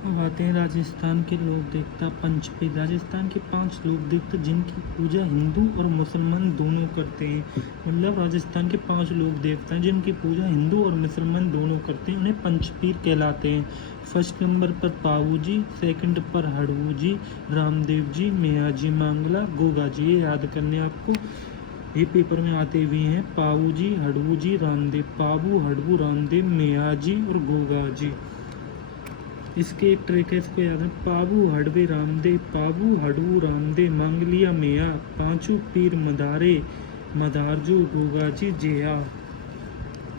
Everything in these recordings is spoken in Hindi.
अब आते हैं राजस्थान के लोक देवता पंचपीर। राजस्थान के 5 लोक देवता जिनकी पूजा हिंदू और मुसलमान दोनों करते हैं। मतलब राजस्थान के 5 लोक देवता हैं जिनकी पूजा हिंदू और मुसलमान दोनों करते हैं, उन्हें पंचपीर कहलाते हैं। फर्स्ट नंबर पर पाऊ जी, सेकंड पर हड़वू जी, रामदेव जी, मेयाजी मांगला, गोगा जी। ये याद करने आपको, ये पेपर में आते हुए हैं। पाऊ जी, हड़वू जी, रामदेव, पाबू, हड़वू, रामदेव, मेयाजी और गोगा जी। इसके एक ट्रिक है, इसको याद है। पाबू हड़वे रामदेव, पाबू हड़वू रामदेव, मांगलिया मेया, पांचू पीर मदारे, मदारजू गोगाजी जेया।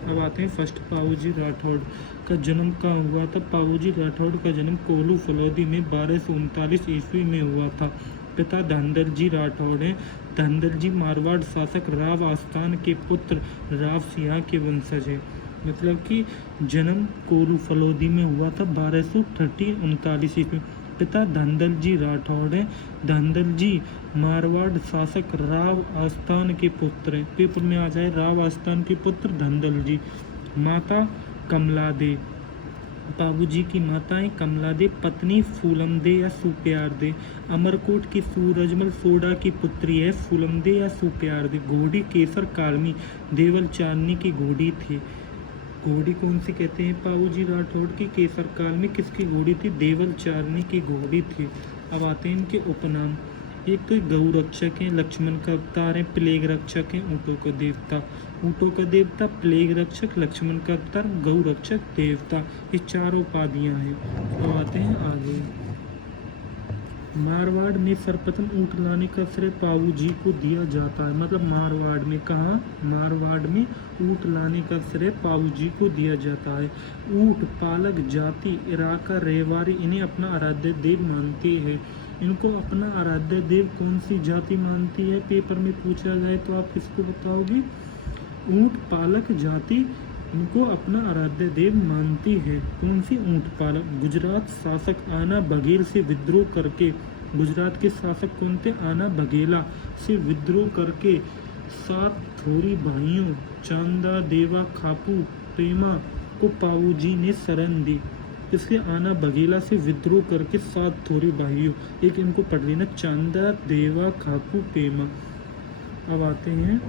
अब आते हैं फर्स्ट पाऊ जी राठौड़ का जन्म कहाँ हुआ था। पाऊ जी राठौड़ का जन्म कोलू फलौदी में 1239 ईस्वी में हुआ था। पिता धनदल जी राठौड़ हैं। धनदल जी मारवाड़ शासक राव आस्थान के पुत्र राव सिंह के वंशज हैं। मतलब कि जन्म कोलू फलौदी में हुआ था 1239 ईस्वी। पिता धनदल जी राठौड़ हैं। धनदल जी मारवाड़ शासक राव आस्थान के पुत्र हैं। पेपर में आ जाए, राव आस्थान के पुत्र धनदल जी। माता कमला दे, बाबू जी की माताएं कमला दे, पत्नी फूलम दे या सुप्यार दे। अमरकोट की सूरजमल सोडा की पुत्री है फूलम दे या सुप्यार दे। घोड़ी केसर कालमी देवल चांदनी की घोड़ी थी। घोड़ी कौन सी कहते हैं पाऊ जी राठौड़ की? केसर काल में किसकी घोड़ी थी? देवल चारनी की घोड़ी थी। अब आते हैं इनके उपनाम। एक तो गौ रक्षक हैं, लक्ष्मण का अवतार है, प्लेग रक्षक हैं, ऊँटों का देवता। ऊँटों का देवता प्लेग रक्षक, लक्ष्मण का अवतार, गौ रक्षक, देवता। ये 4 उपाधियां हैं। अब आते हैं आगे। मारवाड़ में सर्वप्रथम ऊँट लाने का श्रेय पाऊ जी को दिया जाता है। मतलब मारवाड़ में, कहाँ? मारवाड़ में ऊँट लाने का श्रेय पाऊ जी को दिया जाता है। ऊँट पालक जाति इराका रेवारी इन्हें अपना आराध्य देव मानती है। इनको अपना आराध्य देव कौन सी जाति मानती है? पेपर में पूछा जाए तो आप किसको बताओगे? ऊँट पालक जाति इनको अपना आराध्य देव मानती है। कौन सी? ऊँट पालक। गुजरात शासक आना बघेल से विद्रोह करके, गुजरात के शासक कौन थे? आना बघेला से विद्रोह करके 7 थोरी भाइयों चांदा, देवा, खापू, प्रेमा को पाऊ जी ने शरण दी। इसलिए आना बघेला से विद्रोह करके 7 थोरी भाइयों, एक इनको पढ़ लेना, चांदा, देवा, खापू, प्रेमा। अब आते हैं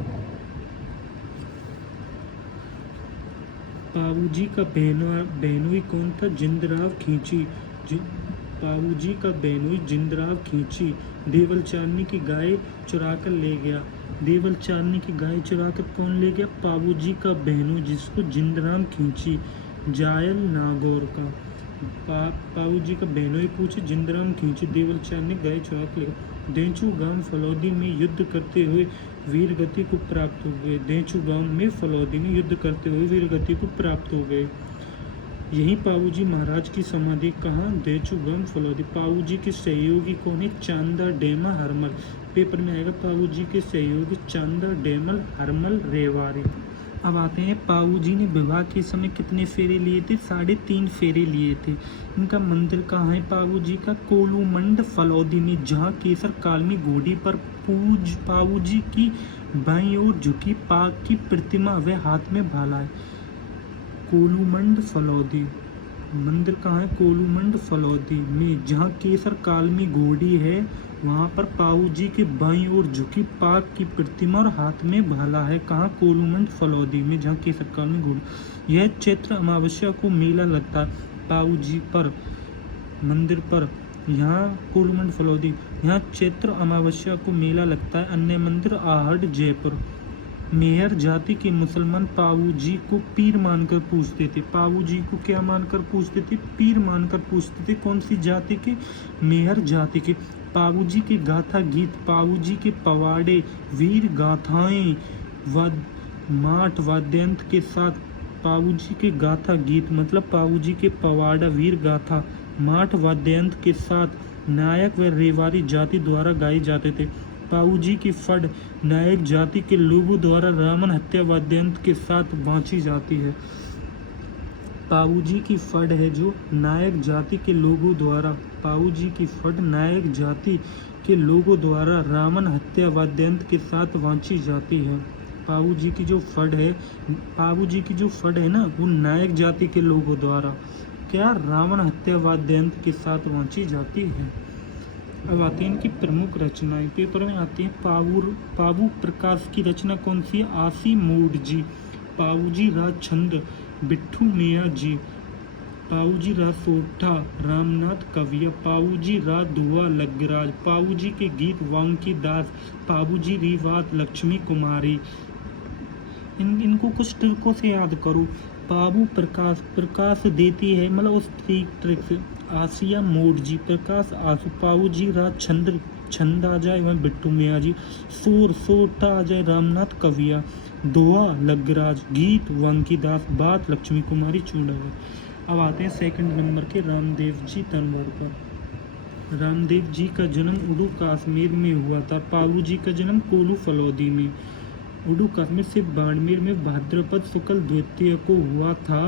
पाऊ जी का बहनोई कौन था? जिंदराव खींची। पाऊ जी का बहनोई जिंदराव खींची देवल चांदनी की गाय चुरा कर ले गया। देवल चांदनी की गाय चुरा कर कौन ले गया? पाऊ जी का बहनोई, जिसको जिंदराव खींची। जायल नागौर का पाऊ जी का बहनोई पूछे, जिंदराम खींची देवल चांदनी गाय चुरा कर ले गया। देंचू गांव फलौदी में युद्ध करते हुए वीर गति को प्राप्त हो गए। देंचू गांव में फलौदी में युद्ध करते हुए वीर गति को प्राप्त हो गए। यही पाऊ जी महाराज की समाधि कहाँ? देंचू गांव फलौदी। पाऊ जी के सहयोगी कौन है? चांदा, डेमा, हरमल। पेपर में आएगा पाऊ जी के सहयोगी चांदा, डेमल, हरमल, रेवारी। अब आते हैं पाऊ जी ने विवाह के समय कितने फेरे लिए थे? 3.5 फेरे लिए थे। इनका मंदिर कहाँ है पाऊ जी का? कोलूमंड फलौदी में, जहाँ केसर कालमी घोड़ी पर पाऊ जी की बाईं ओर झुकी पाक की प्रतिमा व हाथ में भाला है। कोलूमंड फलौदी मंदिर कहाँ है? कोलूमंड फलौदी में, जहाँ केसर कालमी घोड़ी है, वहाँ पर पाऊ जी के बाईं ओर झुकी पाक की प्रतिमा और हाथ में भाला है। कहाँ? कोलूमंड फलौदी में, जहाँ केसर कालमी घोड़ी। यह चैत्र अमावस्या को मेला लगता है पाऊ जी पर मंदिर पर, यहाँ कोलूमंड फलौदी, यहाँ चैत्र अमावस्या को मेला लगता है। अन्य मंदिर आहट जयपुर। मेहर जाति के मुसलमान पाऊ जी को पीर मानकर पूछते थे। पाऊ जी को क्या मानकर पूछते थे? पीर मानकर पूछते थे। कौन सी जाति के? मेहर जाति के। पाऊ जी के गाथा गीत, पाऊ जी के पवाड़े, वीर गाथाएं, माठ वाद्यंत्र के साथ पाऊ जी के गाथा गीत, मतलब पाऊ जी के पवाड़ा, वीर गाथा, माठ वाद्यंत्र के साथ नायक व रेवारी जाति द्वारा गाए जाते थे। पाऊ जी की फड़ नायक जाति के लोगों द्वारा रावण हत्या वाद्यंत्र के साथ बाँची जाती है। पाऊ जी की फड़ है जो नायक जाति के लोगों द्वारा, पाऊ जी की फड़ नायक जाति के लोगों द्वारा रावण हत्या वाद्यंत्र के साथ बाँची जाती है। पाऊ जी की जो फड़ है, पाऊ जी की जो फड़ है ना, वो नायक जाति के लोगों द्वारा क्या रावण हत्या वाद्यंत्र के साथ वांची जाती है। अब आते हैं इनकी प्रमुख रचनाएं, पेपर में आती हैं। पाबू प्रकाश की रचना कौन सी है? आसी मूड जी, पाऊजी राज छंद, बिट्ठू मियाँ जी, पाऊजी राज सोठा, रामनाथ कविया, पाऊजी राज दुआ लग्गराज, पाऊजी के गीत वांकी दास, पाबूजी रिवात लक्ष्मी कुमारी। इनको कुछ ट्रिकों से याद करो। पाबू प्रकाश देती है, मतलब उस ट्रिक से। आसिया मोड जी, प्रकाश आंसू, पाऊ जी राज छंद आ जाए वह बिट्टू मियाँ जी, सोटा आ जाए रामनाथ कविया, दोहा लग्गराज, गीत वांकी दास, बात लक्ष्मी कुमारी चूड़ागर। अब आते हैं सेकंड नंबर के रामदेव जी तनवर। रामदेव जी का जन्म उड़ू कश्मीर में हुआ था। पाऊ जी का जन्म कोलू फलौदी में, उड़ू कश्मीर से बाड़मेर में भाद्रपद शुक्ल द्वितीय को हुआ था।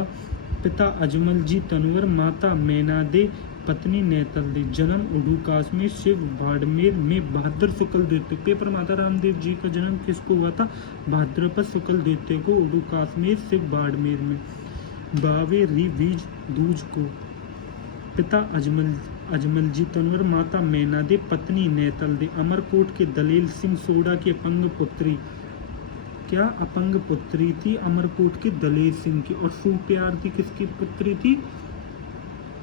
पिता अजमल जी तनवर, माता मैनादे, पत्नी नेतल दे। जन्म उड़ू कश्मीर शिव बाड़मेर में भाद्र शुक्ल द्वितीय। पेपर माता रामदेव जी का जन्म किसको हुआ था? भाद्रपद शुक्ल द्वितीय को उड़ू कश्मीर शिव बाड़मेर में। बावे री बीज दूज को। पिता अजमल जी तनवर, माता मैनादे, पत्नी नेतल दे। अमरकोट के दलेल सिंह सोडा की अपंग पुत्री, क्या अपंग पुत्री थी अमरकोट के दलेर सिंह की। और सुप्यार थी किसकी पुत्री थी?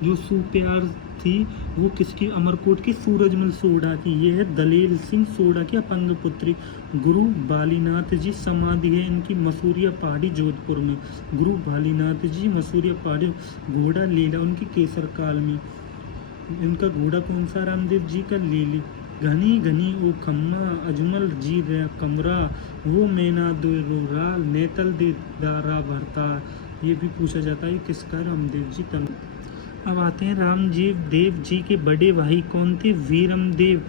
जो सुप्यार थी वो किसकी? अमरकोट की सूरजमल सोडा की। यह है दलेर सिंह सोडा की अपंग पुत्री। गुरु बालीनाथ जी समाधि है इनकी मसूरिया पहाड़ी जोधपुर में। गुरु बालीनाथ जी मसूरिया पहाड़ी। घोड़ा लीला उनकी केसर काल में। इनका घोड़ा कौन सा? रामदेव जी का लीली। घनी घनी ओ खम्मा, अजमल जी रे कमरा, वो मैना दो राल, नेतल दे दारा भरता। ये भी पूछा जाता है किसका? रामदेव जी तन। अब आते हैं रामजीव देव जी के बड़े भाई कौन थे? वीरमदेव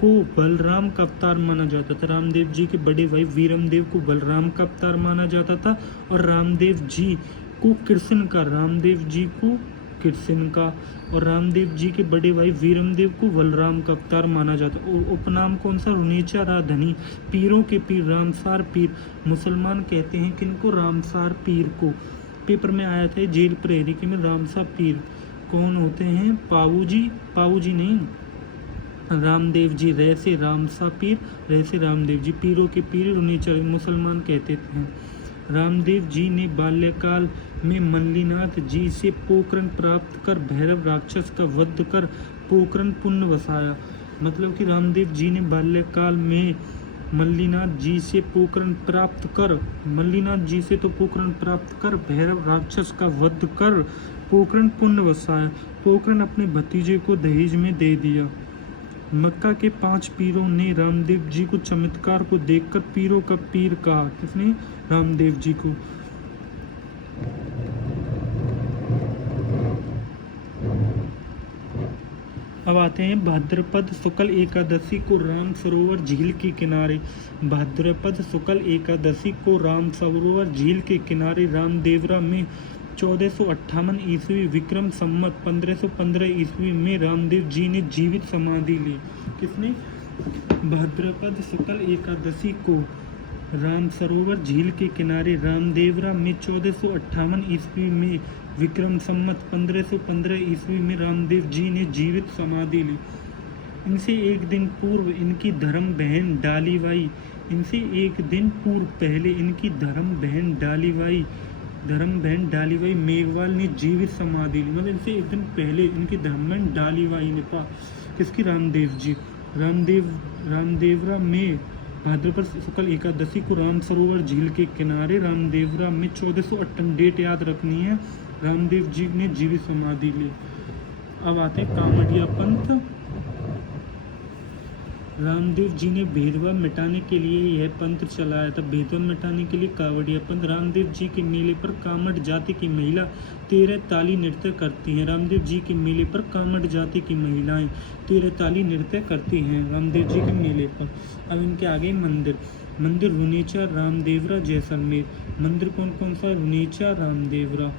को बलराम का अवतार माना जाता था। रामदेव जी के बड़े भाई वीरमदेव को बलराम का अवतार माना जाता था। और रामदेव जी को कृष्ण का, रामदेव जी को कृष्ण का, और रामदेव जी के बड़े भाई वीरमदेव को बलराम का अवतार माना जाता। और उपनाम कौन सा? रुनेचा राधनी, पीरों के पीर, रामसार पीर। मुसलमान कहते हैं किनको? रामसार पीर को। पेपर में आया था जेल प्रहरी के में रामसार पीर कौन होते हैं? पाऊजी नहीं, रामदेव जी। रैसे रामसा पीर, रैसे रामदेव जी। पीरों के पीर रुनेचा मुसलमान कहते थे। रामदेव जी ने बाल्यकाल में मल्लीनाथ जी से पोकरण प्राप्त कर भैरव राक्षस का वध कर पोकरण पुण्य वसाया। मतलब कि रामदेव जी ने बाल्यकाल में मल्लीनाथ जी से पोकरण प्राप्त कर, मल्लीनाथ जी से तो पोकरण प्राप्त कर भैरव राक्षस का वध कर पोकरण पुण्य वसाया। पोकरण अपने भतीजे को दहेज में दे दिया। मक्का के 5 पीरों ने रामदेव जी को चमत्कार को देखकर पीरों का पीर कहा। किसने? रामदेव जी को। अब आते हैं भाद्रपद शुक्ल एकादशी को राम सरोवर झील के किनारे। भाद्रपद शुक्ल एकादशी को राम सरोवर झील के किनारे रामदेवरा में 1458 ईस्वी विक्रम संमत 1515 ईस्वी में रामदेव जी ने जीवित समाधि ली। किसने? भाद्रपद शुक्ल एकादशी को राम सरोवर झील के किनारे रामदेवरा में 1458 ईस्वी में विक्रम संमत 1515 ईस्वी में रामदेव जी ने जीवित समाधि ली। इनसे एक दिन पूर्व इनकी धर्म बहन डालीबाई, इनसे एक दिन पूर्व पहले इनकी धर्म बहन डालीबाई मेघवाल ने जीवित समाधि ली। मतलब इनसे एक दिन पहले इनकी धर्म बहन डालीबाई ने पा किसकी? रामदेव जी। रामदेवरा में भाद्रपद शुक्ल एकादशी को राम सरोवर झील के किनारे रामदेवरा में 1458 डेट याद रखनी है। रामदेव जी ने जीवित समाधि ली। अब आते हैं कामड़िया पंथ। रामदेव जी ने भेदभाव मिटाने के लिए यह पंथ चलाया था। भेदभाव मिटाने के लिए कावड़िया पंथ। रामदेव जी के मेले पर कामड़ जाति की महिला 13 ताली नृत्य करती हैं। रामदेव जी के मेले पर कामड़ जाति की महिलाएं 13 ताली नृत्य करती हैं रामदेव जी के मेले पर। अब इनके आगे मंदिर रुनेचा रामदेवरा जैसलमेर। मंदिर कौन कौन सा? रुनेचा रामदेवरा।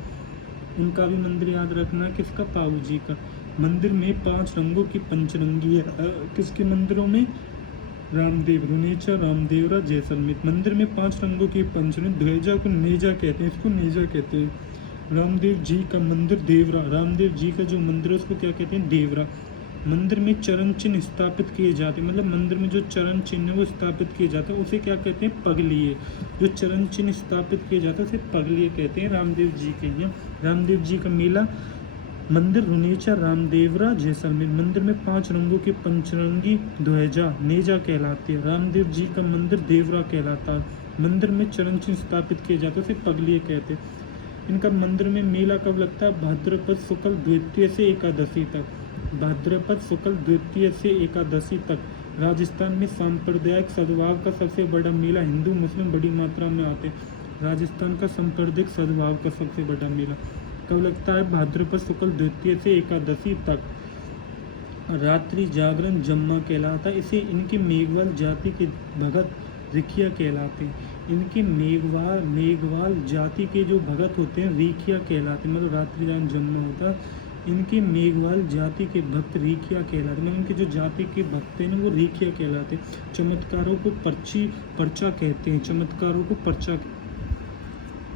उनका भी मंदिर याद रखना। किसका? पाऊ जी का। मंदिर में 5 रंगों की पंचरंगी है। किसके मंदिरों में? रामदेव, रुनेचा, रामदेवरा, जैसलमेर। मंदिर में 5 रंगों की पंचरंगी। ध्वजा को नेजा कहते हैं, इसको नेजा कहते हैं। रामदेव जी का मंदिर देवरा, रामदेव जी का जो मंदिर है उसको क्या कहते हैं, देवरा। मंदिर में चरण चिन्ह स्थापित किए जाते हैं, मतलब मंदिर में जो चरण चिन्ह है वो स्थापित किए जाते हैं उसे क्या कहते हैं, पगलिए। जो चरण चिन्ह स्थापित किए जाते हैं उसे पगलिए कहते हैं रामदेव जी के लिए। रामदेव जी का मेला मंदिर रुनेचा रामदेवरा जैसलमेर। मंदिर में 5 रंगों की पंचरंगी ध्वजा नेजा कहलाती है। रामदेव जी का मंदिर देवरा कहलाता है। मंदिर में चरण चिन्ह स्थापित किए जाते हैं उसे पगलिए कहते हैं। इनका मंदिर में मेला कब लगता है, भाद्रपद शुक्ल द्वितीय से एकादशी तक। भाद्रपद शुक्ल द्वितीय से एकादशी तक। राजस्थान में सांप्रदायिक सद्भाव का सबसे बड़ा मेला, हिंदू मुस्लिम बड़ी मात्रा में आते हैं। राजस्थान का सांप्रदायिक सद्भाव का सबसे बड़ा मेला कब लगता है, भाद्रपद शुक्ल द्वितीय से एकादशी तक। रात्रि जागरण जम्मा कहलाता है। इसे इनकी मेघवाल जाति के भगत रिखिया कहलाते हैं। इनके मेघवाल जाति के जो भगत होते हैं रिखिया कहलाते हैं, मतलब रात्रि जागरण जम्मा होता है। इनके मेघवाल जाति के भक्त रिखिया कहलाते हैं, मतलब इनके जो जाति के भक्त हैं वो रिखिया कहलाते हैं। चमत्कारों को पर्चा कहते हैं, चमत्कारों को पर्चा।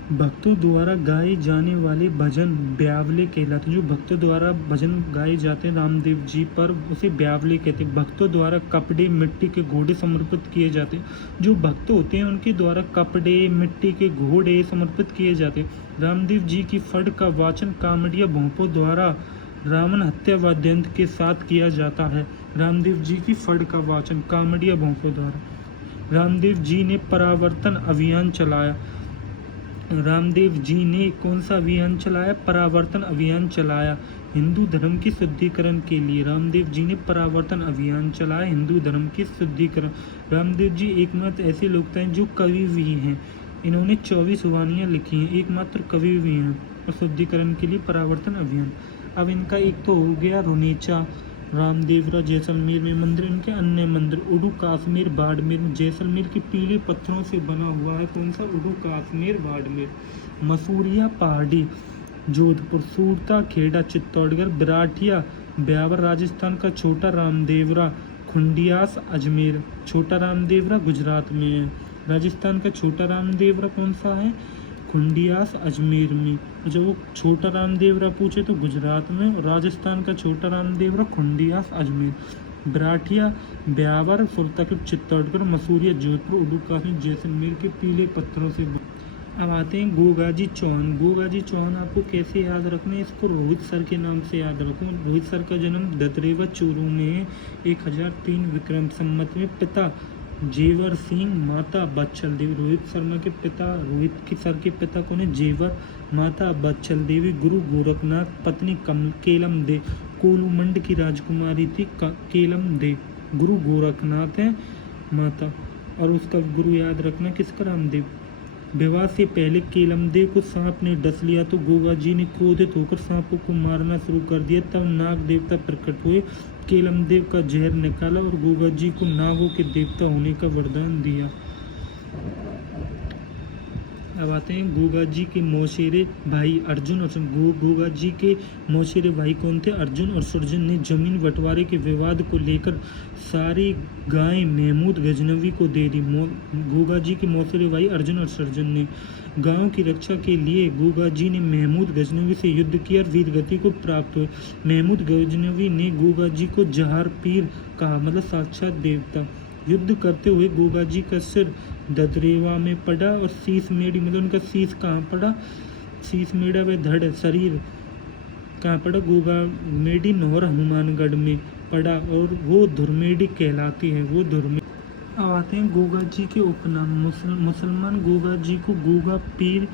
भक्तों द्वारा गाए जाने वाले भजन ब्यावले कहलाते हैं। जो भक्तों द्वारा भजन गाए जाते हैं रामदेव जी पर उसे ब्यावले कहते हैं। भक्तों द्वारा कपड़े मिट्टी के घोड़े समर्पित किए जाते हैं। जो भक्त होते हैं उनके द्वारा कपड़े मिट्टी के घोड़े समर्पित किए जाते हैं। रामदेव जी की फड़ का वाचन कामड़िया भोंपों द्वारा रावण हत्या वाद्यंत्र के साथ किया जाता है। रामदेव जी की फड़ का वाचन कामड़िया भोंपों द्वारा। रामदेव जी ने परावर्तन अभियान चलाया। रामदेव जी ने कौन सा अभियान चलाया, परावर्तन अभियान चलाया हिंदू धर्म की शुद्धिकरण के लिए। रामदेव जी ने परावर्तन अभियान चलाया हिंदू धर्म की शुद्धिकरण। रामदेव जी एकमात्र ऐसे लोग हैं जो कवि भी हैं। इन्होंने 24 वाणियाँ लिखी हैं, एकमात्र कवि भी हैं। और शुद्धिकरण के लिए परावर्तन अभियान। अब इनका एक तो हो गया रुनेचा रामदेवरा जैसलमेर में मंदिर। इनके अन्य मंदिर उडू काश्मीर बाड़मेर जैसलमेर के पीले पत्थरों से बना हुआ है। कौन सा, उडू काश्मीर बाड़मेर। मसूरिया पहाड़ी जोधपुर। सूरता खेड़ा चित्तौड़गढ़। बिराठिया ब्यावर राजस्थान का। छोटा रामदेवरा खुंडियास अजमेर। छोटा रामदेवरा गुजरात में है। राजस्थान का छोटा रामदेवरा कौन सा है, खुंडियास अजमेर में। जब वो छोटा रामदेवरा पूछे तो गुजरात में, और राजस्थान का छोटा रामदेवरा खुंडियास अजमेर। बिराठिया ब्यावर सुरताखेड़ा चित्तौड़गढ़। मसूरिया जोधपुर। उडू काश्मीर जैसलमेर के पीले पत्थरों से। अब आते हैं गोगाजी चौहान। गोगाजी चौहान आपको कैसे याद रखना है, इसको रोहित सर के नाम से याद रखो। रोहित सर का जन्म ददरेवा चूरू में है 1003 विक्रम संवत में। पिता जेवर सिंह, माता बच्चल देवी। रोहित शर्मा के पिता, रोहित की सर के पिता कौन है, जेवर, माता बच्चल देवी। गुरु गोरखनाथ, पत्नी केलम दे। कोलूमंड की राजकुमारी थी केलम दे। गुरु गोरखनाथ है माता, और उसका गुरु याद रखना किसका, रामदेव। विवाह से पहले केलमदेव को सांप ने डस लिया तो गोगा जी ने क्रोधित होकर सांपों को मारना शुरू कर दिया। तब नाग देवता प्रकट हुए, केलमदेव का जहर निकाला और गोगा जी को नागों के देवता होने का वरदान दिया। अब आते हैं गोगा जी के मौसेरे भाई अर्जुन और गोगा जी के मौसेरे भाई कौन थे, अर्जुन और सुरजन ने जमीन बंटवारे के विवाद को लेकर सारी गायें महमूद गजनवी को दे दी। गोगा जी के मौसेरे भाई अर्जुन और सुरजन ने गांव की रक्षा के लिए गोगा जी ने महमूद गजनवी से युद्ध किया और वीर गति को प्राप्त हुए। महमूद गजनवी ने गोगा जी को जहार पीर कहा, मतलब साक्षात देवता। युद्ध करते हुए गोगा जी का सिर ददरेवा में पड़ा और शीश मेड़ी, मतलब उनका शीश कहाँ पड़ा, शीश मेड़ा व धड़ शरीर कहाँ पड़ा, गोगा मेडी नौर हनुमानगढ़ में पड़ा और वो धुरमेडी कहलाती है, वो धुरमेडी। अब आते हैं गोगा जी के उपनाम। मुसलमान गोगा जी को गोगा पीर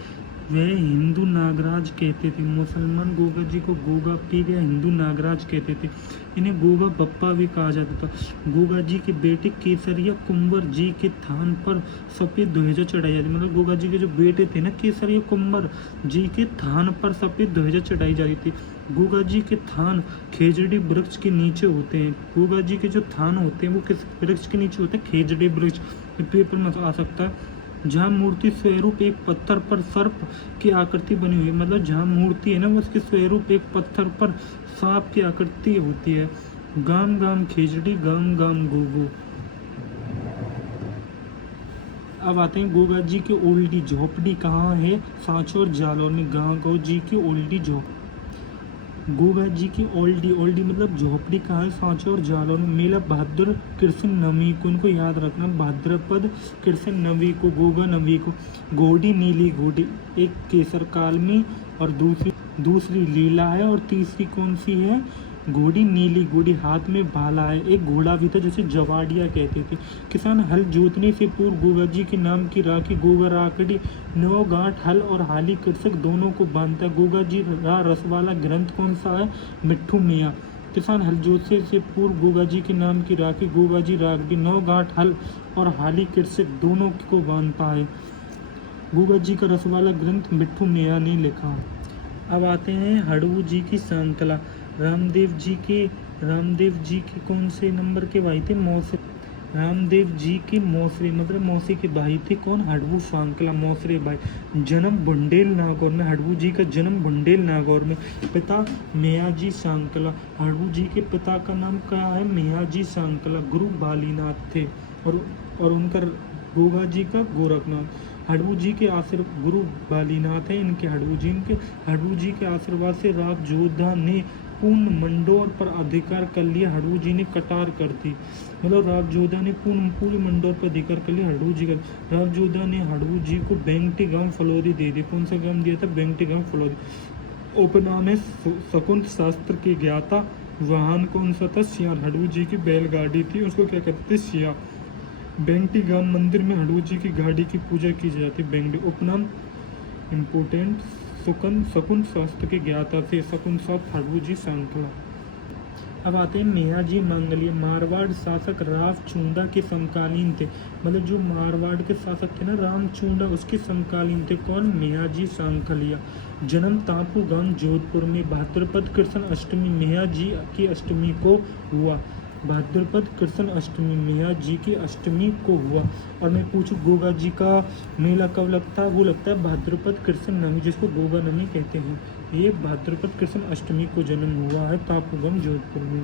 व हिंदू नागराज कहते थे। मुसलमान गोगा जी को गोगा पीर या हिंदू नागराज कहते थे। इन्हें गोगा बप्पा भी कहा जाता था। गोगा जी के बेटे केसरिया कुंवर जी के थान पर सफ़ेद ध्वजा चढ़ाई जाती, मतलब गोगा जी के जो बेटे थे ना केसरिया कुंवर जी के थान पर सफ़ेद ध्वजा चढ़ाई जाती थी। गोगा जी के थान खेजड़ी वृक्ष के नीचे होते हैं। गोगा जी के जो थान होते हैं वो किस वृक्ष के नीचे होते हैं, खेजड़ी वृक्ष। पेपर में आ सकता है। जहाँ मूर्ति स्वरूप एक पत्थर पर सर्प की आकृति बनी हुई है, मतलब जहाँ मूर्ति है ना वो उसके स्वरूप एक पत्थर पर सांप की आकृति होती है। गाम गाम खेजड़ी गाम गाम गोगो। अब आते हैं गोगा जी की ओल्डी झोपड़ी कहाँ है? सांचौर जालौर में। गाँव जी की ओल्डी गोगा जी की ओल्डी मतलब झोपड़ी कहाँ है? सांचौर जालौर में। मेला भाद्र कृष्ण नवमी को, इनको याद रखना, भाद्रपद कृष्ण नवमी को, गोगा नवमी को। घोड़ी नीली घोड़ी एक केसर काल में और दूसरी लीला है, और तीसरी कौन सी है? घोड़ी नीली घोड़ी, हाथ में भाला है। एक घोड़ा भी था जिसे जवाड़िया कहते थे। किसान हल जोतने से पूर्व गोगा जी के नाम की राखी गोगा राखड़ी 9 गांठ हल और हाली कृषक दोनों को बांधता है। गोगा जी रस वाला ग्रंथ कौन सा है? मिट्ठू मियाँ। किसान हल जोतने से पूर्व गोगा जी के नाम की राखी गोगा जी राखड़ी 9 गांठ हल और हाली कृषक दोनों को बांधता है। गोगा जी का रस वाला ग्रंथ मिट्ठू मियाँ ने लिखा। अब आते हैं हड़वू जी की श्रृंखला। रामदेव जी के कौन से नंबर के भाई थे? मौसे। रामदेव जी के मौसरे मतलब मौसी के भाई थे। कौन? हड़वू श्रृंखला, मौसरे भाई। जन्म बुंडेल नागौर में। हड़वू जी का जन्म बुंडेल नागौर में। पिता मियाजी श्रृंखला। हड़वू जी के पिता का नाम क्या है? मियाजी श्रृंखला। गुरु बालीनाथ थे और उनका गोगा जी का गोरखनाथ। हड़वू जी के आशीर्वाद, गुरु बालीनाथ है इनके हड़वू जी के आशीर्वाद से राव जोधा ने पूर्ण मंडोर पर अधिकार कर लिया। हड़वू जी ने कटार कर दी, मतलब राव जोधा ने पूरे मंडोर पर अधिकार कर लिया। हड़वू जी का राव जोधा ने हड़वू जी को बेंगटी गांव फलोदी दे दी। कौन सा गांव दिया था? बेंगटी गांव फलोदी। उपनाम है शकुंत शास्त्र के ज्ञाता। वाहन कौन सा था? सियार। हड़वू जी की बैलगाड़ी थी, उसको क्या कहते थे? सिया। बेंगटी गांव मंदिर में हड़वू जी की गाड़ी की पूजा की जाती। बेंगटी उपनाम इम्पोर्टेंट शकुन शास्त्र के ज्ञाता थे। शकुन शास्त्र हड़वू जी श्रृंखला। अब आते हैं मियाजी मंगलिया। मारवाड़ शासक राव चूंडा के समकालीन थे, मतलब जो मारवाड़ के शासक थे ना राम चूंडा, उसके समकालीन थे। कौन? मियाजी श्रृंखलिया। जन्म तापू गांव जोधपुर में। भाद्रपद कृष्ण अष्टमी मियाजी की अष्टमी को हुआ। भाद्रपद कृष्ण अष्टमी मियाँ जी की अष्टमी को हुआ। और मैं पूछूं गोगा जी का मेला कब लगता है? वो लगता है भाद्रपद कृष्ण नवमी, जिसको गोगा नवमी कहते हैं। ये भाद्रपद कृष्ण अष्टमी को जन्म हुआ है तापूगम जोधपुर में।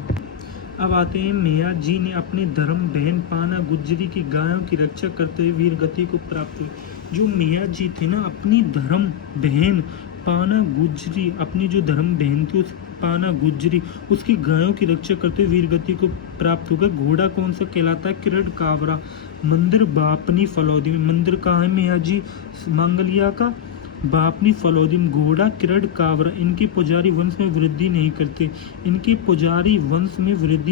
अब आते हैं मियाँ जी ने अपने धर्म बहन पाना गुजरी की गायों की रक्षा करते हुए वीर गति को प्राप्त हुई। जो मियाँ जी थे ना, अपनी धर्म बहन पाना गुजरी, अपनी जो धर्म बहन थी उस पाना गुजरी, उसकी गायों की रक्षा करते हुए वीरगति को प्राप्त होगा। घोड़ा कौन सा कहलाता है? किरड कावरा। मंदिर बापनी फलौदी में। मंदिर कहाँ है मियाजी मंगलिया का? बापनी फलौदी में। घोड़ा किरड कावरा। इनके पुजारी वंश में वृद्धि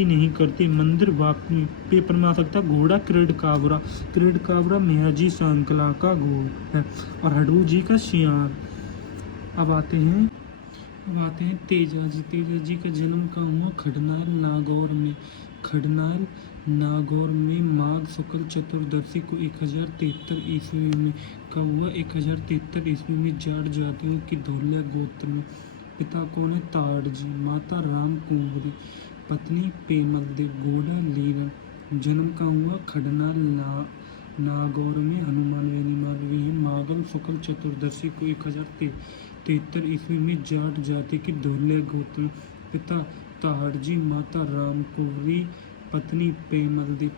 नहीं करते। मंदिर बापनी पेपर में आ सकता है घोड़ा किरड कावरा। किरड कावरा मियाजी श्रृंखला का घोड़ा है और हड़वू जी का सियार। अब आते हैं तेजा जी का जन्म कहाँ हुआ? खडनाल नागौर में माघ शुक्ल चतुर्दशी को 1073 ईस्वी में। कब हुआ? 1073 ईस्वी में। जाट जातियों की धौल्या गोत्र में। पिता कौन है? ताड़ जी। माता राम कुंवरी, पत्नी पेमल देव। घोड़ा लीला। जन्म कहाँ हुआ? खडनाल नागौर में। हनुमान वैली मालवी है। माघम शुक्ल चतुर्दशी को 1073 ईस्वी में जाट जाति की धौल्या गोत्र में। पिता ताहड़जी, माता राम कुंवरी, पत्नी पेमल देव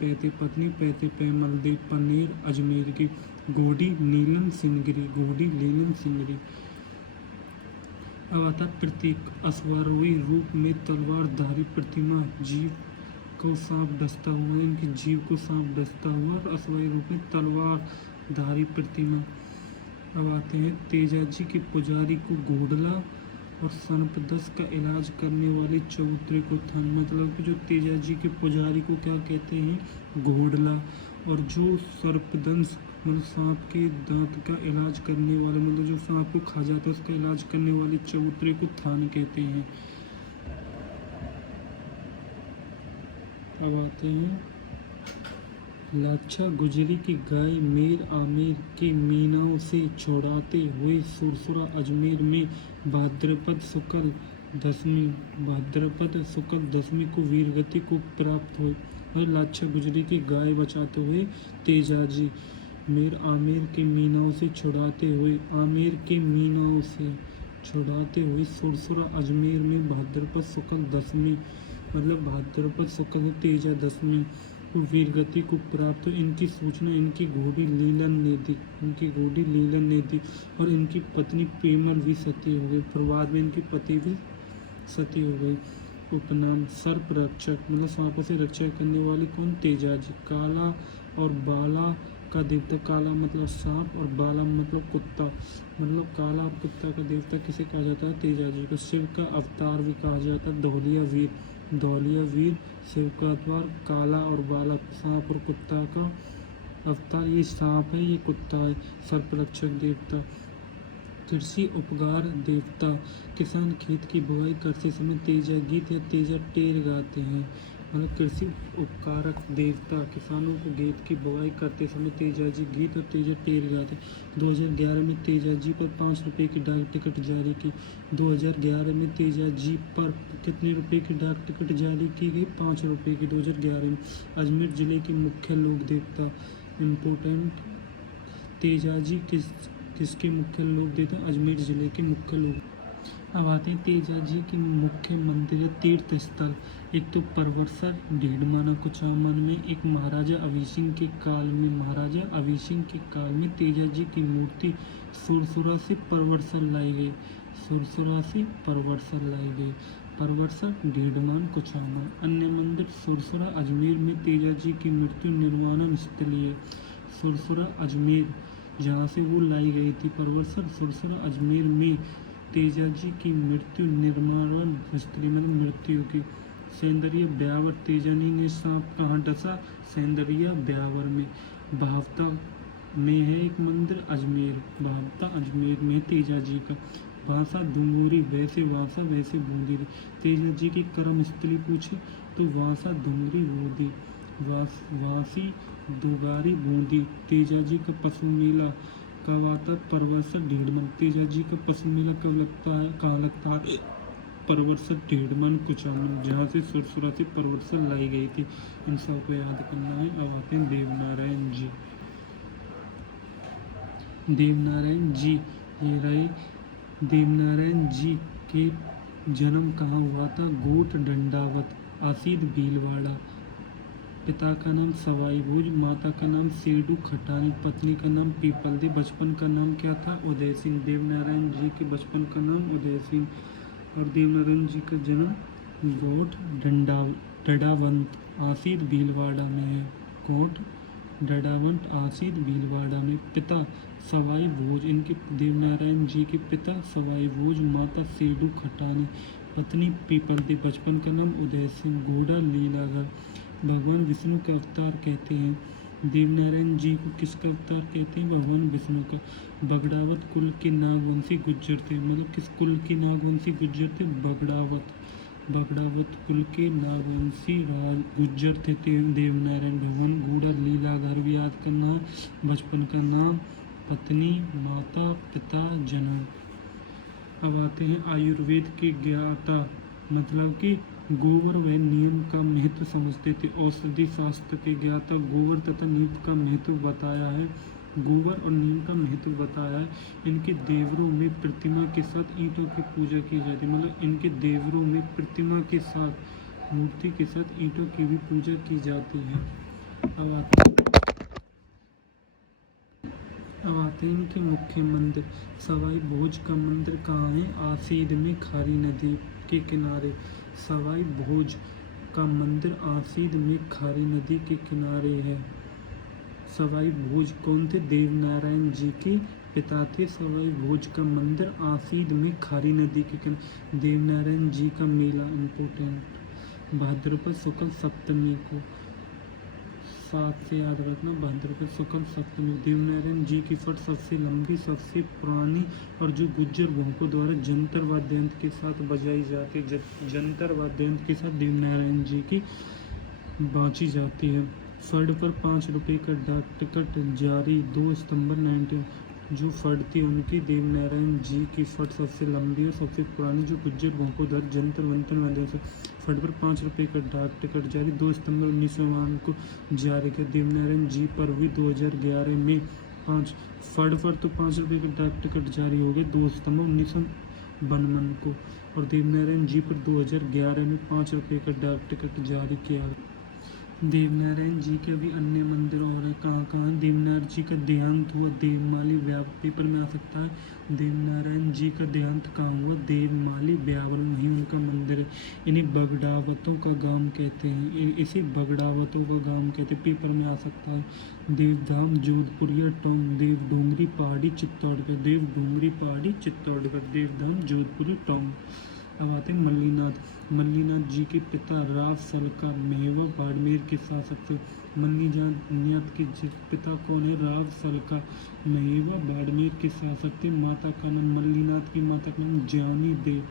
पेमल देव पनेर अजमेर की। घोड़ी नीलम सिंगरी। अब आता प्रतीक। अश्वारोही रूप में तलवारधारी प्रतिमा, जीव को सांप डसता हुआ, इनकी जीव को सांप डसता हुआ और अश्वारोही रूप में तलवारधारी प्रतिमा। अब आते हैं तेजा जी के पुजारी को घोड़ला और सर्पदंश का इलाज करने वाले चबूतरे को थान। मतलब कि जो तेजा जी के पुजारी को क्या कहते हैं? घोड़ला। और जो सर्पदंश मतलब सांप के दांत का इलाज करने वाले, मतलब जो सांप को खा जाता है उसका इलाज करने वाले चबूतरे को थान कहते हैं। अब आते हैं लाक्षा गुजरी की गाय मेर आमेर के मीनाओं से छुड़ाते हुए सुरसुरा अजमेर में भाद्रपद शुक्ल दशमी को वीरगति को प्राप्त हुई। और लाक्षा गुजरी की गाय बचाते हुए तेजा जी मेर आमेर के मीनाओं से छुड़ाते हुए सुरसुरा अजमेर में भाद्रपद शुक्ल दशमी, मतलब भाद्रपद शुक्ल तेजा दशमी वीरगति को प्राप्त हो। इनकी सूचना इनकी घोड़ी लीलन ने दी और इनकी पत्नी पेमल भी सती हो गई। फिर बाद में इनकी पति भी सती हो गई। उपनाम सर्प रक्षक, मतलब सांपों से रक्षा करने वाले कौन? तेजाजी। काला और बाला का देवता, काला मतलब सांप और बाला मतलब कुत्ता, मतलब काला और कुत्ता का देवता किसे कहा जाता है? तेजाजी को। शिव का अवतार भी कहा जाता है धौलिया वीर शिव का अवतार। काला और बाला सांप और कुत्ता का अवतार, ये सांप है ये कुत्ता है। सर्प रक्षक देवता। कृषि उपकार देवता, किसान खेत की बुआई करते समय तेजा गीत या तेजा टेर गाते हैं। मतलब कृषि उपकारक देवता, किसानों को खेत की बुआई करते समय तेजाजी गीत और तेजा टेर गाते। 2011 में तेजाजी पर 5 रुपये की डाक टिकट जारी की। 2011 में तेजाजी पर कितने रुपए की डाक टिकट जारी की गई? 5 रुपये की 2011 में। अजमेर जिले के मुख्य लोक देवता, इम्पोर्टेंट, तेजाजी किसके मुख्य लोक देवता? अजमेर जिले के मुख्य लोक। अब आते हैं तेजाजी के मुख्य मंदिर या तीर्थ स्थल। एक तो परवरसर ढेडमाना कुचामन में, एक महाराजा अभिसिंह के काल में तेजाजी की मूर्ति सुरसुरा से परवरसर लाई गई। परवरसर ढेडमान कुचामन। अन्य मंदिर सुरसुरा अजमेर में तेजाजी की मृत्यु निर्वाणन स्थली है। सुरसुरा अजमेर जहाँ से वो लाई गई थी परवरसर, सुरसुरा अजमेर में तेजाजी की मृत्यु निर्माण स्थली, मतलब मृत्यु की। सौंदर्य ब्यावर, तेजाजी ने सांप कहाँ डसा? सौंदर्य ब्यावर में। भावता में है एक मंदिर अजमेर में तेजाजी का। भाषा डूंगोरी, वैसे भाषा वैसे बूंदी। तेजाजी की कर्म स्थली पूछे तो भाषा डूंगरी बूंदी, वासी दुगारी बूंदी। तेजाजी का पशु मेला कब आता है? परवरसर ढेडमन। तेजाजी का पशु मेला कब लगता है? कहाँ लगता है? परवरसर ढेडमन कुचामन, जहाँ से सुरसुरा से परवरसर लाई गई थी। इन सबको याद करना है। अब आते हैं देवनारायण जी। ये रहे देवनारायण जी के जन्म कहाँ हुआ था? गोट डंडावत, आसीद भीलवाड़ा। पिता का नाम सवाई भोज, माता का नाम सेडू खटानी, पत्नी का नाम पीपलदी। बचपन का नाम क्या था? उदय सिंह। देवनारायण जी के बचपन का नाम उदय सिंह। और देवनारायण जी का जन्म गोट डडावंत आसीद भीलवाड़ा में है। गोट डडावंत आसीद भीलवाड़ा में। पिता सवाई भोज, इनके देवनारायण जी के पिता सवाई भोज, माता सेडू खटानी, पत्नी पीपलदी। बचपन का नाम उदय सिंह। घोड़ा लीलागर, भगवान विष्णु का अवतार कहते हैं। देवनारायण जी को किसका अवतार कहते हैं? भगवान विष्णु का। बगड़ावत कुल के नागवंशी गुज्जर थे, मतलब किस कुल के नागवंशी गुज्जर थे? बगड़ावत कुल के नागवंशी गुज्जर थे देवनारायण भगवान। घोड़ा लीलाघर भी याद करना। बचपन का नाम, पत्नी, माता, पिता, जन्म। अब आते हैं आयुर्वेद के ज्ञाता, मतलब कि गोबर व नीम का महत्व समझते थे। औषधि शास्त्र के ज्ञाता, गोबर तथा नीम का महत्व बताया है। गोबर और नीम का महत्व बताया है। इनके देवरों में प्रतिमा के साथ ईंटों की पूजा की जाती है, मतलब इनके देवरों में प्रतिमा के साथ, मूर्ति के साथ ईंटों की भी पूजा की जाती है। अब आते हैं इनके मुख्य मंदिर। सवाई भोज का मंदिर कहाँ है? आसीद में, खारी नदी के किनारे। सवाई भोज का मंदिर आसीद में, खारी नदी के किनारे है। सवाई भोज कौन थे? देवनारायण जी के पिता थे। सवाई भोज का मंदिर आसीद में, खारी नदी के किनारे। देवनारायण जी का मेला इम्पोर्टेंट, भाद्रपद शुक्ल सप्तमी को, 7 से याद रखना, भाद्रपद शुक्ल सप्तमी। देवनारायण जी की फट सबसे लंबी, सबसे पुरानी और जो गुज्जर भोंकों द्वारा जंतर वाद्यंत्र के साथ बजाई जाती है। जंतर वाद्यंत्र के साथ देवनारायण जी की बाँची जाती है। फर्ड पर 5 रुपये का डाक टिकट जारी 2 सितंबर 19, जो फर्ड थी उनकी देवनारायण जी की फट सबसे लंबी और सबसे पुरानी, जो गुज्जर भोंकों द्वारा जंतर मंतर वाद्यंत्र से। फट पर 5 रुपये का डाक टिकट जारी 2 सितंबर 1952 को जारी किया। देवनारायण जी पर हुई 2011 में 5 फट पर तो 5 रुपये का डाक टिकट जारी हो गया 2 सितंबर 1952 को, और देवनारायण जी पर 2011 में 5 रुपये का डाक टिकट जारी किया। देवनारायण जी के भी अन्य मंदिर और हैं। कहाँ कहाँ देवनारायण जी का देहांत हुआ? देवमाली व्यावरण, पेपर में आ सकता है। देवनारायण जी का देहांत कहाँ हुआ? देवमाली व्यावरण, वहीं उनका मंदिर है। इन्हें बगडावतों का गांव कहते हैं, इसे बगडावतों का गांव कहते हैं, पेपर में आ सकता है। देवधाम जोधपुर या टोंक, देवडोंगरी पहाड़ी चित्तौड़गढ़, देवडोंगरी पहाड़ी चित्तौड़गढ़, देवधाम जोधपुर टोंक। अब आते हैं मल्लीनाथ। मल्लीनाथ जी के पिता राव सलका मेवा बाड़मेर के शासक थे। मल्लीनाथ के पिता कौन है? राव सलका मेवा बाड़मेर के शासक थे। माता का नाम, मल्लीनाथ की माता का नाम ज्ञानी देव,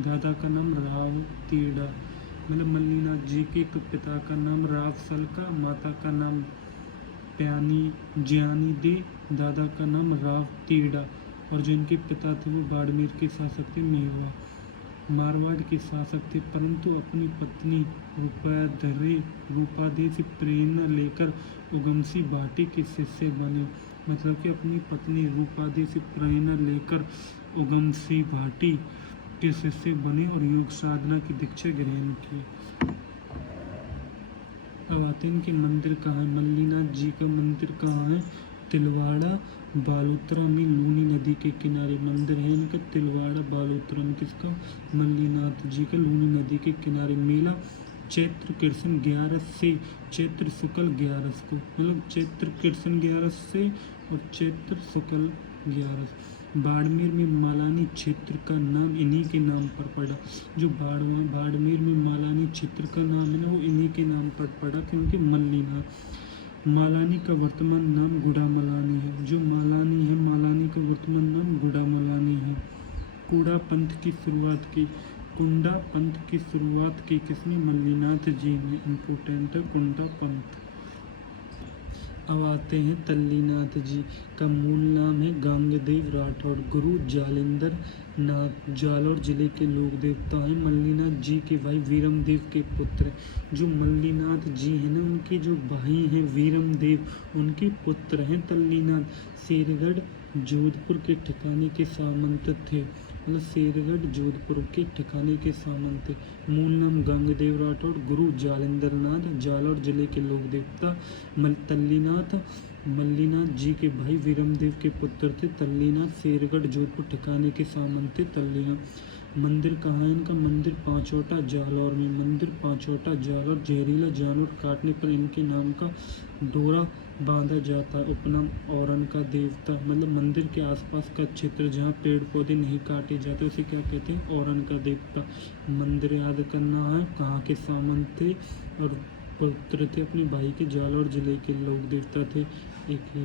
दादा का नाम राव तीड़ा। मतलब मल्लीनाथ जी के पिता का नाम राव सलका, माता का नाम ज्ञानी दे, दादा का नाम राव तीड़ा, और जो इनके पिता थे वो बाड़मेर के शासक थे, मेवा। मारवाड़ के शासक थे, परंतु अपनी पत्नी रूपादे से प्रेरणा लेकर उगमसी भाटी के शिष्य बने। मतलब कि अपनी पत्नी रूपादे से प्रेरणा लेकर उगमसी भाटी के शिष्य बने और योग साधना की दीक्षा ग्रहण की। अब आते हैं इनके मंदिर कहाँ है? मल्लीनाथ जी का मंदिर कहाँ है? तिलवाड़ा बालोतरा में लूनी नदी के किनारे मंदिर है इनका। तिलवाड़ा बालोतरा में किसका? मल्लीनाथ जी का, लूनी नदी के किनारे। मेला चैत्र कृष्ण 11 से चैत्र शुक्ल 11 को, मतलब चैत्र कृष्ण 11 से और चैत्र शुक्ल 11। बाड़मेर में मालानी क्षेत्र का नाम इन्हीं के नाम पर पड़ा। जो बाड़मेर में मालानी क्षेत्र का नाम है ना, वो इन्हीं के नाम पर पड़ा, क्योंकि मल्लीनाथ। मालानी का वर्तमान नाम गुड़ामलानी है। जो मालानी है, मालानी का वर्तमान नाम गुड़ामलानी है। कुंडा पंथ की शुरुआत की, कुंडा पंथ की शुरुआत की किसने? मल्लीनाथ जी ने। इम्पोर्टेंट है कुंडा पंथ। अब आते हैं तल्लीनाथ जी का मूल नाम है गंगदेव राठौड़, गुरु जालिंदर नाथ, जालौर जिले के लोक देवता हैं। मल्लीनाथ जी के भाई वीरम देव के पुत्र। जो मल्लीनाथ जी हैं ना, उनके जो भाई हैं वीरम देव, उनके पुत्र हैं तल्लीनाथ। शेरगढ़ जोधपुर के ठिकाने के सामंत थे, मतलब शेरगढ़ जोधपुर के ठिकाने के सामंत थे। मूल नाम गंगदेव राठौड़, गुरु जालिंदर नाथ, जालौर जिले के लोक देवता। मल्लीनाथ जी के भाई वीरमदेव के पुत्र थे। तल्लीनाथ शेरगढ़ जोधपुर ठिकाने के सामंत थे तल्लीनाथ। मंदिर कहाँ है इनका? मंदिर पांचोटा जालौर में। मंदिर पांचोटा जालौर। जहरीला जानवर काटने पर इनके नाम का डोरा बांधा जाता है। उपनाम औरन का देवता, मतलब मंदिर के आसपास का क्षेत्र जहाँ पेड़ पौधे नहीं काटे जाते उसे क्या कहते हैं? औरन का देवता। मंदिर याद करना है, कहाँ के सामंत थे और पुत्र थे अपने भाई के। जालौर जिले के लोक देवता थे। एक ही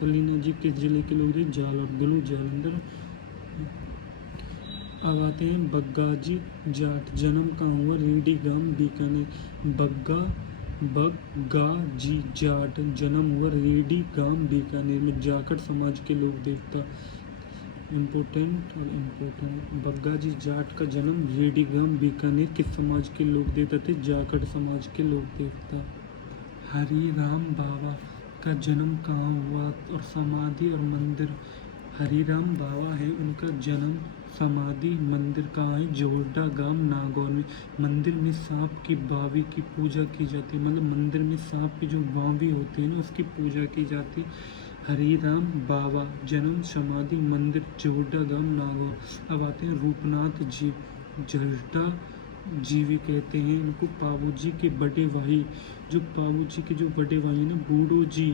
तल्लीनाथ जी किस जिले के लोग थे? जालौर, गुरु जालंधर। अब आते हैं बग्गाजी जाट। जन्म कहाँ हुआ? रीडी गांव बीकानेर। बग्गाजी जाट जन्म हुआ रीडी गांव बीकानेर में। जाखड़ समाज के लोक देवता। इम्पोर्टेंट। बग्गाजी जाट का जन्म रीडी गांव बीकानेर किस समाज के लोक देवता थे? जाखड़ समाज के लोक देवता। हरिराम बाबा का जन्म कहाँ हुआ और समाधि और मंदिर? हरिराम बाबा है, उनका जन्म समाधि मंदिर कहाँ है? जोरडा गांव नागौर में। मंदिर में सांप की बावी की पूजा की जाती है, मतलब मंदिर में सांप की जो बावी होती है ना, उसकी पूजा की जाती। हरिराम बाबा जन्म समाधि मंदिर जोरडा गांव नागौर। अब आते हैं रूपनाथ जी। जरडा जी भी कहते हैं इनको। पाबू जी के बड़े भाई, जो पाबू जी के जो बड़े भाई ना, बूढ़ो जी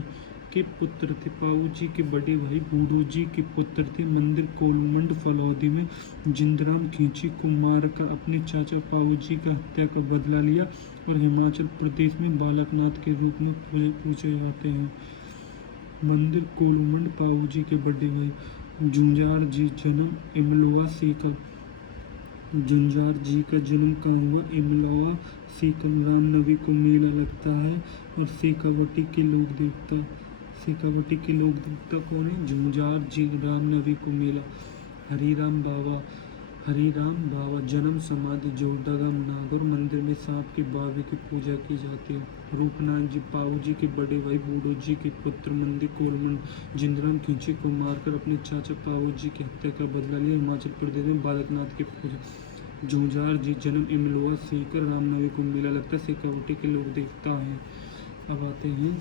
के पुत्र थे। पाऊ जी के बड़े भाई बूढ़ो जी के पुत्र थे। मंदिर कोलमंड फलौदी में। जिंदराम खींची को मारकर अपने चाचा पाऊ जी का हत्या का बदला लिया और हिमाचल प्रदेश में बालकनाथ के रूप में पूजे जाते हैं। मंदिर कोलमंड पाऊ जी के बड़े भाई। जुंजार जी जन्म इमलोआ सीकर। जुंजार जी का जन्म कहाँ हुआ? इमलोआ सीकर। रामनवी को मेला लगता है। और शेखावटी के लोक देवता, शेखावटी के लोक देवता कौन है? जुंजार जी। रामनवी को मेला। हरिराम बाबा जन्म समाधि जोरडा गांव नागौर। मंदिर में सांप की बावी की पूजा की जाती है। रूपनाथ जी पाऊ जी के बड़े भाई बूढ़ो जी के पुत्र। मंदिर कोलमंड। जिंदराम खींची को मारकर अपने चाचा पाऊ जी की हत्या का बदला लिया। हिमाचल प्रदेश में बालकनाथ की पूजा। झुंझार जी जन्म इमलुआ सीकर रामनवमी को मेला लगता है, शेखावटी के लोक देवता हैं। अब आते हैं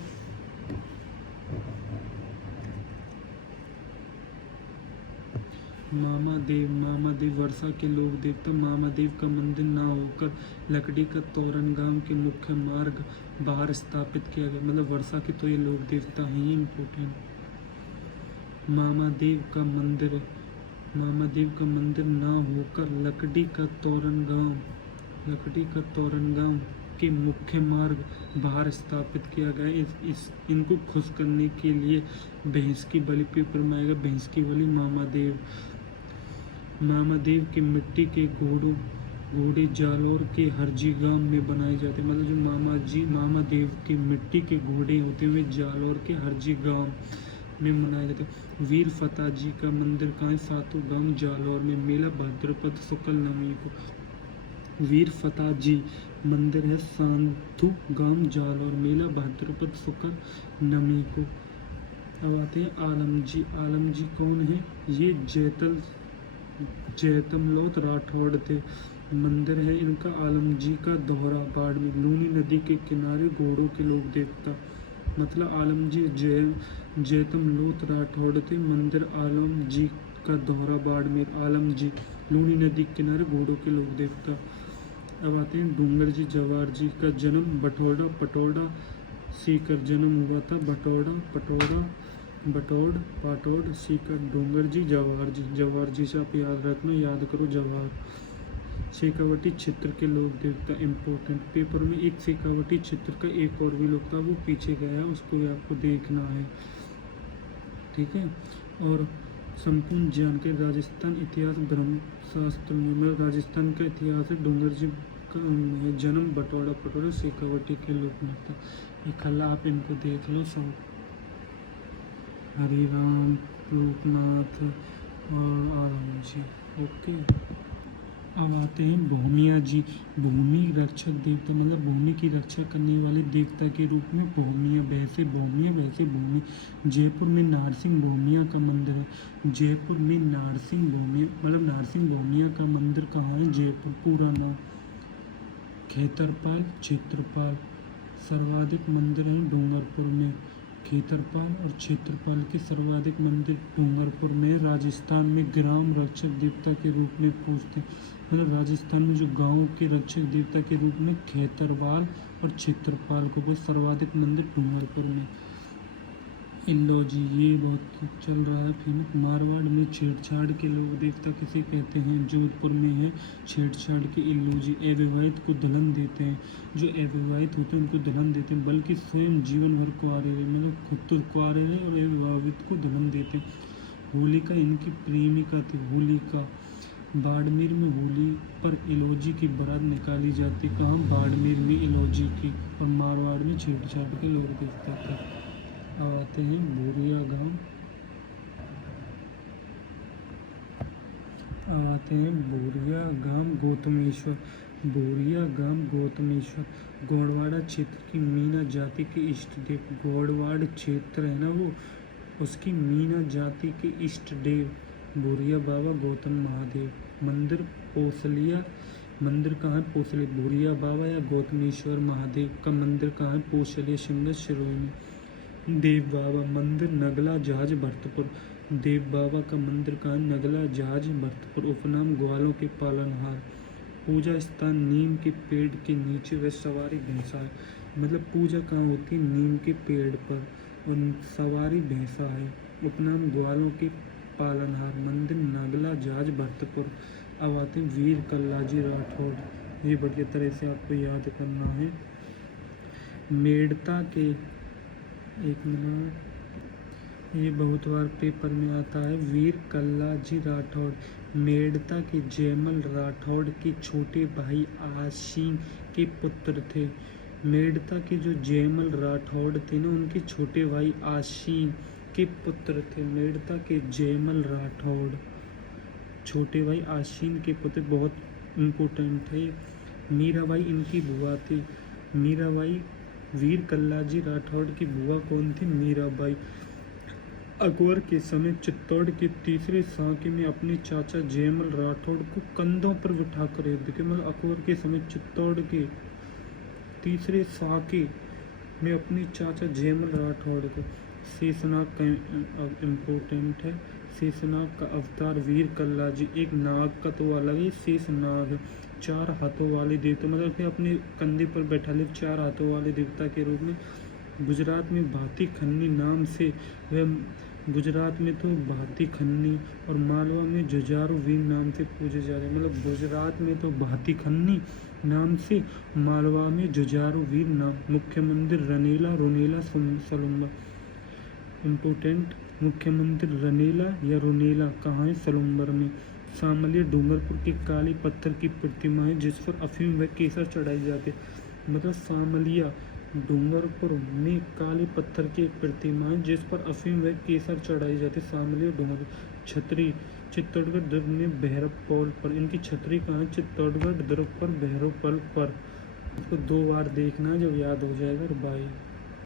मामादेव। मामादेव वर्षा के लोक देवता। मामादेव का मंदिर ना होकर लकड़ी का तोरण गांव के मुख्य मार्ग बाहर स्थापित किया गया, मतलब वर्षा के तो ये लोक देवता हैं ही इम्पोर्टेंट। मामादेव का मंदिर, मामादेव का मंदिर ना होकर लकड़ी का तोरण गांव के मुख्य मार्ग बाहर स्थापित किया गया। इनको खुश करने के लिए भैंस की बलि पेपर में आएगा, भैंस की बलि। मामादेव के मिट्टी के घोड़े जालौर के हरजी गांव में बनाए जाते हैं, मतलब जो मामादेव के मिट्टी के घोड़े होते हुए जालौर के हरजी गांव में मनाए जाते हैं। वीर फतेह जी का मंदिर कहाँ है? सातों गांव जालौर में, मेला भाद्रपद शुक्ल नवमी को। वीर फतेह जी मंदिर है साधु गांव जालौर, मेला भाद्रपद शुक्ल नवमी को। अब आते हैं आलम जी। आलम जी कौन है? ये जैतमलोत राठौड़ थे। मंदिर है इनका आलम जी का दोहरा बाड़मेर, लूनी नदी के किनारे, घोड़ों के लोक देवता। मतलब आलम जी जैतमलोत राठौड़ थे। मंदिर आलम जी का दोहरा बाड़मेर, आलम जी लूनी नदी के किनारे, घोड़ों के लोक देवता। अब आते हैं डूंगर जी जवार जी का जन्म बठौड़ा पटौड़ा सीकर जन्म हुआ था। पाटोड़ सीकर। डूंगर जी जवार जी से आप याद रखना, याद करो जवार। शेखावटी क्षेत्र के लोक देवता इम्पोर्टेंट। पेपर में एक शेखावटी क्षेत्र का एक और भी लोक था, वो पीछे गया, उसको भी आपको देखना है, ठीक है। और संपूर्ण जान के राजस्थान इतिहास ब्रह्मशास्त्र में राजस्थान का इतिहास है। डूंगर जी का जन्म बटौड़ा पटौड़ा शेखावटी के लोक में था। ये खल्ला आप इनको देख लो सब, हरिराम रूपनाथ और आलम जी, ओके। अब आते हैं भूमिया जी। भूमि रक्षक देवता, मतलब भूमि की रक्षा करने वाले देवता के रूप में भूमिया, वैसे भूमि। जयपुर में नारसिंह भूमिया का मंदिर है। जयपुर में नारसिंह भूमिया, मतलब नारसिंह भूमिया का मंदिर कहाँ है? जयपुर। पूरा नाम खेतरपाल क्षेत्रपाल। सर्वाधिक मंदिर हैं डूंगरपुर में। खेतरपाल और क्षेत्रपाल के सर्वाधिक मंदिर डूंगरपुर में। राजस्थान में ग्राम रक्षक देवता के रूप में पूजते हैं, मतलब राजस्थान में जो गांव के रक्षक देवता के रूप में खेतरपाल और क्षेत्रपाल को, सर्वाधिक मंदिर डूंगरपुर में। इल्लो जी, ये बहुत चल रहा है फिर। मारवाड़ में छेड़छाड़ के लोक देवता किसे कहते हैं? जोधपुर में है छेड़छाड़ के इल्लू जी। अविवाहित को दुल्हन देते हैं, जो अविवाहित होते हैं उनको दुल्हन देते हैं, बल्कि स्वयं जीवन भर कुंवारे रहे, मतलब खुद तो कुंवारे रहे और अविवाहित को दुल्हन देते हैं। होलिका इनकी प्रेमिका थी, होलिका। बाड़मेर में होली पर इलोजी की बारात निकाली जाती, कहाँ? बाड़मेर में इलोजी की। और मारवाड़ में छेड़छाड़ के लोक देवता थे। अब आते हैं बोरिया गांव। बोरिया गांव गौतमेश्वर। गौड़वाड़ा क्षेत्र की मीना जाति के इष्ट देव। गौड़वाड़ क्षेत्र है ना वो, उसकी मीना जाति के इष्ट देव बोरिया बाबा गौतम महादेव। मंदिर पोसलिया। मंदिर कहाँ है? पोसलिया। बोरिया बाबा या गौतमेश्वर महादेव का मंदिर कहाँ है? पोसलिया शिमला सिरोही। देव बाबा मंदिर नगला जहाज भरतपुर। देव बाबा का मंदिर कहाँ? नगला जहाज भरतपुर। उपनाम ग्वालों के पालनहार। पूजा स्थान नीम के पेड़ के नीचे व सवारी भैंसा है, मतलब पूजा कहाँ होती है? नीम के पेड़ पर, और सवारी भैंसा है। उपनाम ग्वालों के पालनहार। मंदिर नगला जहाज भरतपुर। अब आते हैं वीर कल्लाजी राठौड़, ये बढ़िया तरह से आपको याद करना है। मेड़ता के, एक मिनट, ये बहुत बार पेपर में आता है। वीर कल्लाजी राठौड़ मेड़ता के जयमल राठौड़ के छोटे भाई आशीन के पुत्र थे। मेड़ता के जो जयमल राठौड़ थे ना, उनके छोटे भाई आशीन के पुत्र थे। मेड़ता के जयमल राठौड़ छोटे भाई आशीन के पुत्र, बहुत इम्पोर्टेंट थे। मीराबाई इनकी बुआ थी। मीराबाई वीर कल्लाजी राठौड़ की बुआ कौन थी? मीराबाई। अकबर के समय चित्तौड़ के तीसरे साके में अपने चाचा जयमल राठौड़ को कंधों पर बिठाकर युद्ध किया। मतलब अकबर के समय चित्तौड़ के तीसरे साके में अपने चाचा जयमल राठौड़ को। शेषनाग का इम्पोर्टेंट है। शेषनाग का अवतार वीर कल्लाजी। एक नाग का तो अलग ही शेषनाग, 4 हाथों वाले देवता, मतलब कि अपने कंधे पर बैठा ले 4 हाथों वाले देवता के रूप में। गुजरात में भाती खन्नी नाम से वह गुजरात में तो भाती खन्नी और मालवा में जुझारू वीर नाम से पूजे जा रहे हैं। मतलब गुजरात में तो भाती खन्नी नाम से, मालवा में जुझारू वीर नाम। मुख्य मंदिर रनेला, रोनेला, सलुम्बर। इम्पोर्टेंट, मुख्य मंदिर रनेला या रोनेला कहाँ है? सलुम्बर में। सामलिया डूंगरपुर की काली पत्थर की प्रतिमा है जिस पर अफीम व केसर चढ़ाई जाती है। मतलब सामलिया डूंगरपुर में काली पत्थर की एक प्रतिमा है जिस पर अफीम व केसर चढ़ाई जाती है। सामलिया डूंगरपुर। छतरी चित्तौड़गढ़ दुर्ग में भैरव पोल पर। इनकी छतरी कहाँ है? चित्तौड़गढ़ दुर्ग पर भैरव पोल पर। इसको 2 बार देखना जब याद हो जाएगा। बाय।